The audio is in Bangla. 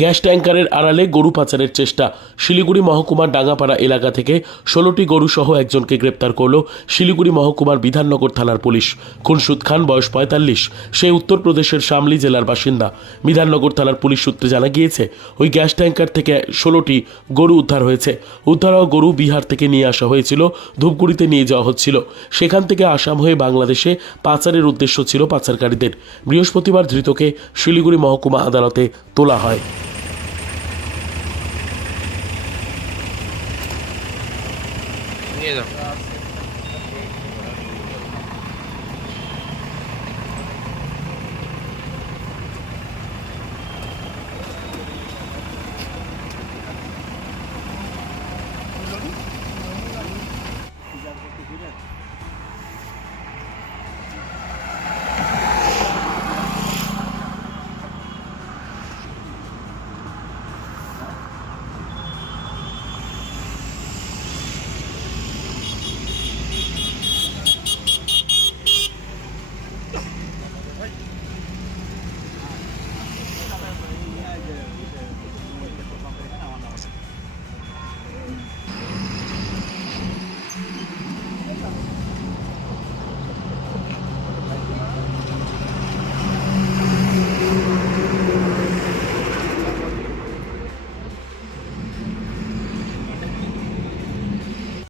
গ্যাস ট্যাঙ্কারের আড়ালে গরু পাচারের চেষ্টা। শিলিগুড়ি মহকুমার ডাঙ্গাপাড়া এলাকা থেকে ষোলোটি গরু সহ একজনকে গ্রেপ্তার করল শিলিগুড়ি মহকুমার বিধাননগর থানার পুলিশ। খুনসুদ খান, বয়স পঁয়তাল্লিশ। সে উত্তরপ্রদেশের শামলি জেলার বাসিন্দা। বিধাননগর থানার পুলিশ সূত্রে জানা গিয়েছে, ওই গ্যাস ট্যাঙ্কার থেকে ষোলোটি গরু উদ্ধার হয়েছে। উদ্ধার হওয়া গরু বিহার থেকে নিয়ে আসা হয়েছিল, ধূপগুড়িতে নিয়ে যাওয়া হচ্ছিল। সেখান থেকে আসাম হয়ে বাংলাদেশে পাচারের উদ্দেশ্য ছিল পাচারকারীদের। বৃহস্পতিবার ধৃতকে শিলিগুড়ি মহকুমা আদালতে তোলা হয়। নিয়ে যাও।